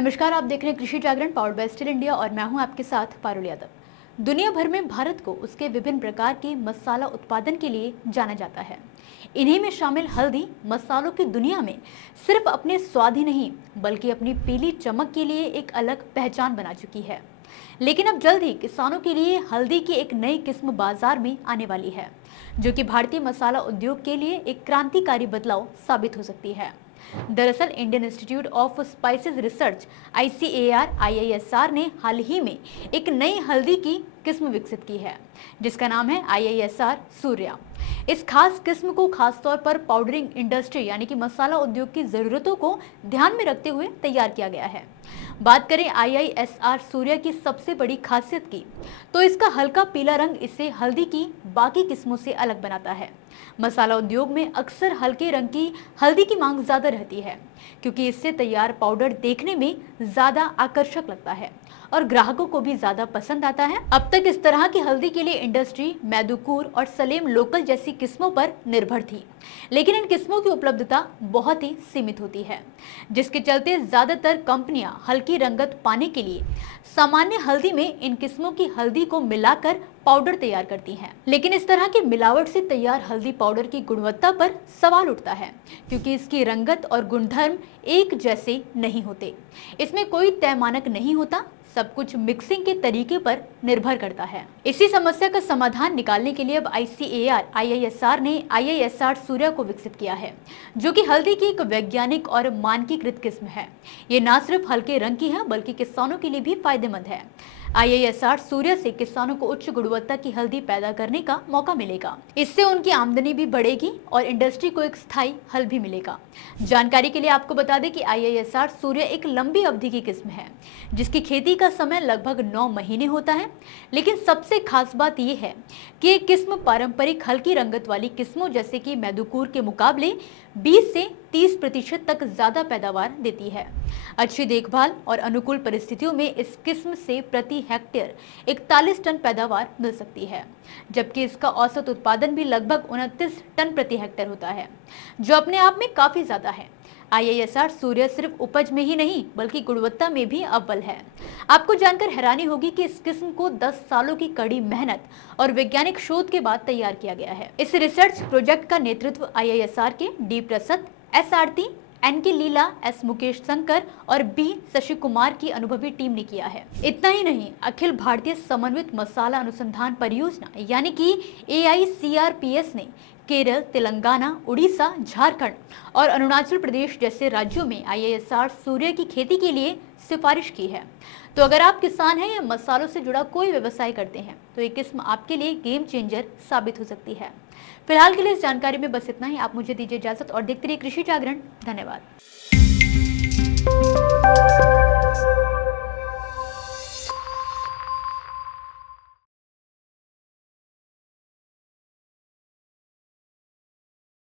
नमस्कार, आप देख रहे हैं कृषि जागरण पावर्ड बाय स्टिल इंडिया और मैं हूं आपके साथ पारुल यादव। दुनिया भर में भारत को उसके विभिन्न प्रकार के मसाला उत्पादन के लिए जाना जाता है। इन्हीं में शामिल हल्दी मसालों की दुनिया में सिर्फ अपने स्वाद ही नहीं बल्कि अपनी पीली चमक के लिए एक अलग पहचान बना चुकी है। लेकिन अब जल्द ही किसानों के लिए हल्दी की एक नई किस्म बाजार में आने वाली है, जो कि भारतीय मसाला उद्योग के लिए एक क्रांतिकारी बदलाव साबित हो सकती है। दरअसल Indian institute of spices research ICAR ने हाल ही में एक नई हल्दी की किस्म विकसित की है, जिसका नाम है IISR सूर्या। इस खास किस्म को खासतौर पर पाउडरिंग इंडस्ट्री यानी कि मसाला उद्योग की जरूरतों को ध्यान में रखते हुए तैयार किया गया है। बात करें IISR सूर्या की सबसे बड़ी खासियत की, तो इसका हल्का पीला रंग इसे हल्दी की बाकी किस्मों से अलग बनाता है। मसाला उद्योग में अक्सर हल्के रंग की हल्दी की मांग ज्यादा रहती है, क्योंकि इससे तैयार पाउडर देखने में ज्यादा आकर्षक लगता है और ग्राहकों को भी ज्यादा पसंद आता है। अब तक इस तरह की हल्दी के लिए इंडस्ट्री मैदुकूर और सलेम लोकल जैसी किस्मों पर निर्भर थी, लेकिन इन किस्मों की उपलब्धता बहुत ही सीमित होती है, जिसके चलते ज्यादातर कंपनियां हल्की रंगत पाने के लिए सामान्य हल्दी में इन किस्मों की हल्दी को मिलाकर पाउडर तैयार करती हैं। लेकिन इस तरह की मिलावट से तैयार हल्दी पाउडर की गुणवत्ता पर सवाल उठता है, क्योंकि इसकी रंगत और गुणधर्म एक जैसे नहीं होते। इसमें कोई तय मानक नहीं होता, सब कुछ मिक्सिंग के तरीके पर निर्भर करता है। इसी समस्या का समाधान निकालने के लिए अब ICAR ने IISR सूर्या को विकसित किया है, जो कि हल्दी की एक वैज्ञानिक और मानकीकृत किस्म है। ये न सिर्फ हल्के रंग की है बल्कि किसानों के लिए भी फायदेमंद है। IISR सूर्या से किसानों को उच्च गुणवत्ता की हल्दी पैदा करने का मौका मिलेगा। इससे उनकी आमदनी भी बढ़ेगी और इंडस्ट्री को एक स्थायी हल भी मिलेगा। जानकारी के लिए आपको बता दें कि IISR सूर्या एक लंबी अवधि की किस्म है, जिसकी खेती का समय लगभग 9 महीने होता है। लेकिन सबसे खास बात यह है कि ये किस्म पारंपरिक हल्की रंगत वाली किस्मों जैसे कि मैदुकूर के मुकाबले 20 से 30% तक ज्यादा पैदावार देती है। अच्छी देखभाल और अनुकूल परिस्थितियों में इस किस्म से प्रति हेक्टेयर 41 टन पैदावार मिल सकती है, जबकि इसका औसत उत्पादन भी लगभग 29 टन प्रति हेक्टेयर होता है, जो अपने आप में काफी ज्यादा है। IISR सूर्या सिर्फ उपज में ही नहीं बल्कि गुणवत्ता में भी अव्वल है। आपको जानकर हैरानी होगी कि इस किस्म को 10 सालों की कड़ी मेहनत और वैज्ञानिक शोध के बाद तैयार किया गया है। इस रिसर्च प्रोजेक्ट का नेतृत्व IISR के D प्रसाद, S आरती, NK लीला, S मुकेश शंकर और B शशि कुमार की अनुभवी टीम ने किया है। इतना ही नहीं, अखिल भारतीय समन्वित मसाला अनुसंधान परियोजना यानी कि AICRPS ने केरल, तेलंगाना, उड़ीसा, झारखंड और अरुणाचल प्रदेश जैसे राज्यों में IISR सूर्या की खेती के लिए सिफारिश की है। तो अगर आप किसान हैं या मसालों से जुड़ा कोई व्यवसाय करते हैं तो ये किस्म आपके लिए गेम चेंजर साबित हो सकती है। फिलहाल के लिए इस जानकारी में बस इतना ही। आप मुझे दीजिए इजाजत और देखते रहिए कृषि जागरण। धन्यवाद।